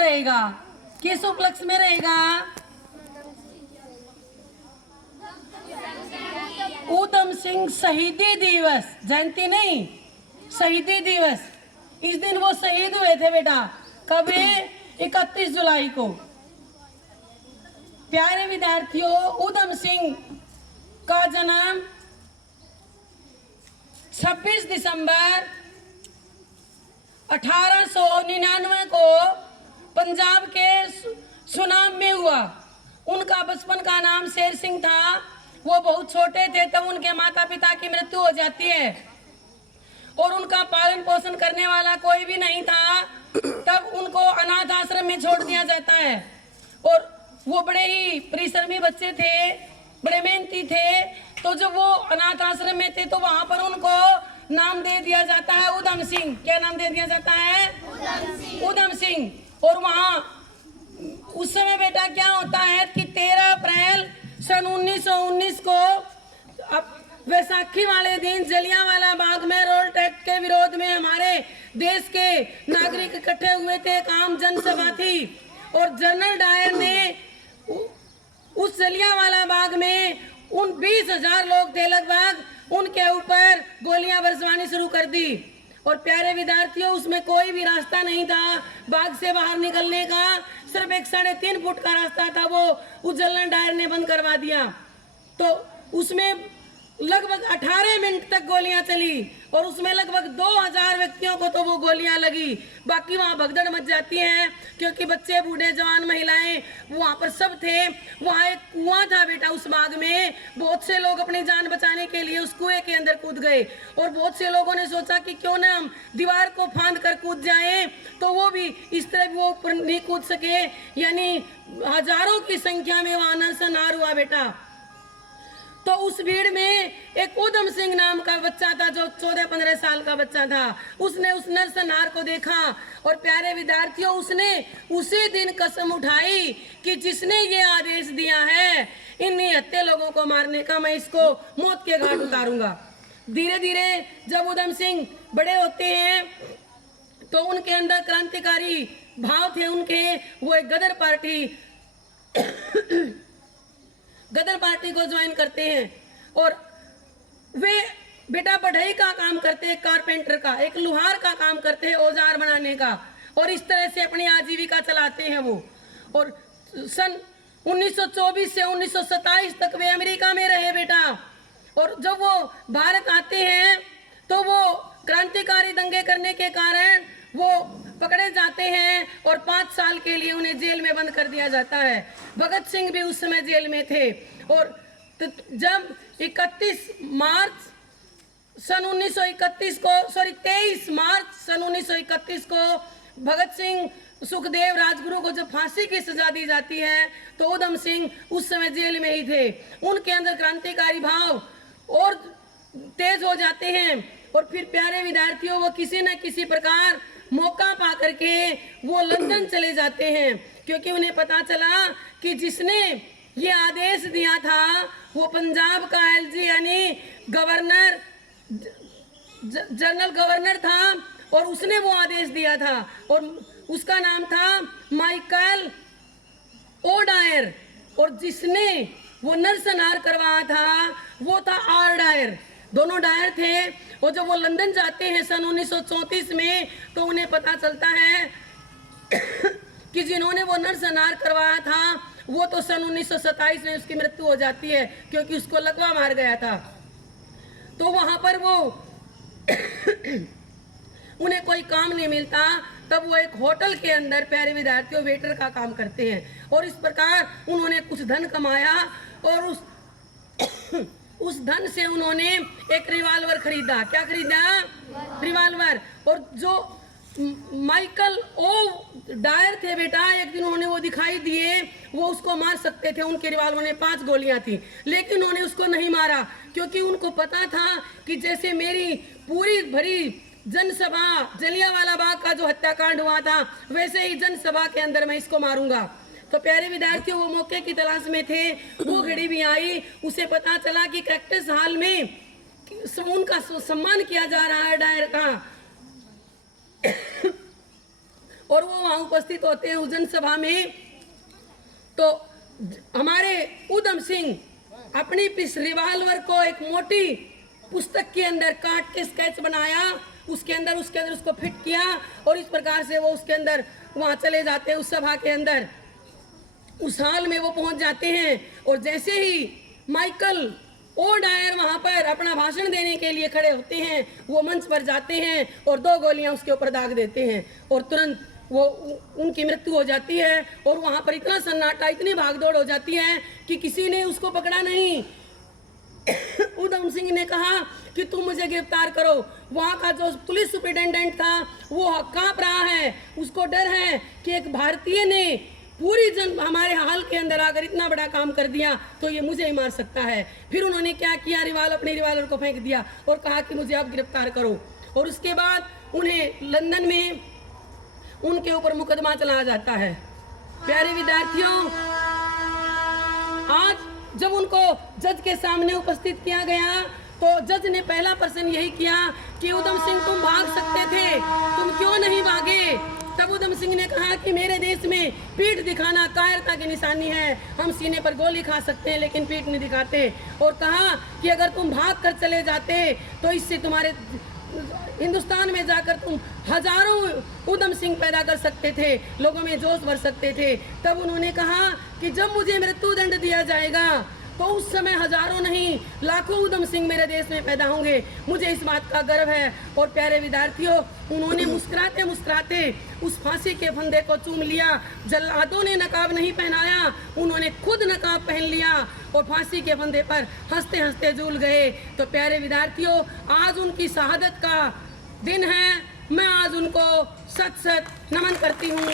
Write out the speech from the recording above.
रहेगा? किस उपलक्ष्य में रहेगा? ऊधम सिंह शहीदी दिवस, जयंती नहीं, शहीदी दिवस। इस दिन वो शहीद हुए थे बेटा। कब? 31 जुलाई को। प्यारे विद्यार्थियों, ऊधम सिंह का जन्म 26 दिसंबर 1899 को पंजाब के सुनाम में हुआ। उनका बचपन का नाम शेर सिंह था। वो बहुत छोटे थे तब उनके माता पिता की मृत्यु हो जाती है और उनका पालन पोषण करने वाला कोई भी नहीं था। तब उनको अनाथ आश्रम में छोड़ दिया जाता है और वो बड़े ही परिश्रमी बच्चे थे, बड़े मेहनती थे। तो जब वो अनाथ आश्रम में थे तो वहां पर उनको नाम दे दिया जाता है ऊधम सिंह। क्या नाम दे दिया जाता है? ऊधम सिंह। और वहां उस समय बेटा क्या होता है कि 13 अप्रैल सन 1919 को वैसाखी वाले दिन जलियांवाला बाग में रोल टैक्स के विरोध में हमारे देश के नागरिक इकट्ठे हुए थे। एक आम जनसभा थी और जनरल डायर ने उस जलियांवाला बाग में उन 20,000 लोग थे लगभग, उनके ऊपर गोलियां बरसवानी शुरू कर दी। और प्यारे विद्यार्थियों, उसमें कोई भी रास्ता नहीं था बाग से बाहर निकलने का। सिर्फ एक 3.5 फुट का रास्ता था, वो उस जनरल डायर ने बंद करवा दिया। तो उसमें लगभग 18 मिनट तक गोलियां चली और उसमें लगभग 2000 व्यक्तियों को तो वो गोलियां लगी। बाकी वहां भगदड़ मच जाती है क्योंकि बच्चे, बूढ़े, जवान, महिलाएं वहां पर सब थे। वहां एक कुआं था बेटा, उस बाग में बहुत से लोग अपनी जान बचाने के लिए उस कुएं के अंदर कूद गए और बहुत से लोगों ने सोचा कि क्यों ना हम दीवार को फांद कर कूद जाएं, तो वो भी इस तरह वो ऊपर नहीं कूद सके। यानी हजारों की संख्या में वहां नरसंहार हुआ बेटा। तो उस भीड़ में एक ऊधम सिंह नाम का बच्चा था जो 14-15 साल का बच्चा था। उसने उस नरसंहार को देखा और प्यारे विद्यार्थियों, उसने उसी दिन कसम उठाई कि जिसने ये आदेश दिया है इन निहत्थे लोगों को मारने का, मैं इसको मौत के घाट उतारूंगा। धीरे धीरे जब ऊधम सिंह बड़े होते हैं तो उनके अंदर क्रांतिकारी भाव थे उनके। वो एक गदर पार्टी को ज्वाइन करते हैं और वे बेटा बढ़ई का काम करते हैं, कारपेंटर का, एक लुहार का काम करते हैं, औजार बनाने का, और इस तरह से अपनी आजीविका चलाते हैं वो। और सन 1924 से 1927 तक वे अमेरिका में रहे बेटा। और जब वो भारत आते हैं तो वो क्रांतिकारी दंगे करने के कारण वो पकड़े जाते हैं और 5 साल के लिए उन्हें जेल में बंद कर दिया जाता है। भगत सिंह भी उस समय जेल में थे। और जब 23 मार्च सन 1931 को भगत सिंह, सुखदेव, राजगुरु को जब फांसी की सजा दी जाती है तो ऊधम सिंह उस समय जेल में ही थे। उनके अंदर क्रांतिकारी भाव और तेज हो जाते हैं और फिर प्यारे विद्यार्थियों, वो किसी न किसी प्रकार मौका पा करके वो लंदन चले जाते हैं क्योंकि उन्हें पता चला कि जिसने ये आदेश दिया था वो पंजाब का एलजी यानी गवर्नर, जनरल गवर्नर था और उसने वो आदेश दिया था और उसका नाम था माइकल ओ डायर। और जिसने वो नरसंहार करवाया था वो था आर डायर। दोनों डायर थे। और जब वो लंदन जाते हैं सन 1934 में तो उन्हें पता चलता है कि जिन्होंने वो नरसंहार करवाया था वो तो सन 1927 में उसकी मृत्यु हो जाती है क्योंकि उसको लकवा मार गया था। तो वहां पर वो उन्हें कोई काम नहीं मिलता। तब वो एक होटल के अंदर प्यारे विद्यार्थियों वेटर का काम करते हैं और इस प्रकार उन्होंने कुछ धन कमाया और उस धन से उन्होंने एक रिवाल्वर खरीदा। क्या खरीदा? रिवाल्वर। और जो माइकल ओ डायर थे बेटा, एक दिन उन्होंने वो दिखाई दिए, वो उसको मार सकते थे। उनके रिवाल्वर में 5 गोलियां थी लेकिन उन्होंने उसको नहीं मारा क्योंकि उनको पता था कि जैसे मेरी पूरी भरी जनसभा जलियांवाला बाग का जो हत्याकांड हुआ था वैसे ही जनसभा के अंदर मैं इसको मारूंगा। तो प्यारे विद्यार्थियों, वो मौके की तलाश में थे। वो घड़ी भी आई, उसे पता चला कि कैक्टस हॉल में उनका सम्मान किया जा रहा है डायर का। और वो वहाँ उपस्थित होते हैं उस जनसभा में। तो हमारे उधम सिंह अपनी इस रिवाल्वर को एक मोटी पुस्तक के अंदर काट के स्केच बनाया, उसके अंदर उसको फिट किया और इस प्रकार से वो उसके अंदर वहाँ चले जाते हैं उस सभा के अंदर। उस हाल में वो पहुंच जाते हैं और जैसे ही माइकल ओ डायर वहां पर अपना भाषण देने के लिए खड़े होते हैं, वो मंच पर जाते हैं और 2 गोलियां उसके ऊपर दाग देते हैं और तुरंत वो उनकी मृत्यु हो जाती है। और वहां पर इतना सन्नाटा, इतनी भागदौड़ हो जाती है कि किसी ने उसको पकड़ा नहीं। उधम सिंह ने कहा कि तुम मुझे गिरफ्तार करो। वहाँ का जो पुलिस सुपरिटेंडेंट था वो कांप रहा है, उसको डर है कि एक भारतीय ने पूरी हमारे हाल के अंदर आकर इतना बड़ा काम कर दिया तो ये मुझे ही मार सकता है। फिर उन्होंने क्या किया, अपने रिवाल्वर को फेंक दिया और कहा कि मुझे अब गिरफ्तार करो। और उसके बाद उन्हें लंदन में उनके ऊपर मुकदमा चलाया जाता है। प्यारे विद्यार्थियों, आज जब उनको जज के सामने उपस्थित किया गया तो जज ने पहला प्रश्न यही किया कि उधम सिंह तुम भाग सकते थे, तुम क्यों नहीं भागे? तब उधम सिंह ने कहा कि मेरे देश में पीठ दिखाना कायरता की निशानी है, हम सीने पर गोली खा सकते हैं लेकिन पीठ नहीं दिखाते। और कहा कि अगर तुम भाग कर चले जाते तो इससे तुम्हारे हिंदुस्तान में जाकर तुम हजारों उधम सिंह पैदा कर सकते थे, लोगों में जोश भर सकते थे। तब उन्होंने कहा कि जब मुझे मृत्युदंड दिया जाएगा तो उस समय हजारों नहीं लाखों उधम सिंह मेरे देश में पैदा होंगे, मुझे इस बात का गर्व है। और प्यारे विद्यार्थियों, उन्होंने मुस्कुराते मुस्कुराते उस फांसी के फंदे को चूम लिया। जल्लादों ने नकाब नहीं पहनाया, उन्होंने खुद नकाब पहन लिया और फांसी के फंदे पर हंसते हंसते झूल गए। तो प्यारे विद्यार्थियों, आज उनकी शहादत का दिन है। मैं आज उनको सत सत नमन करती हूँ।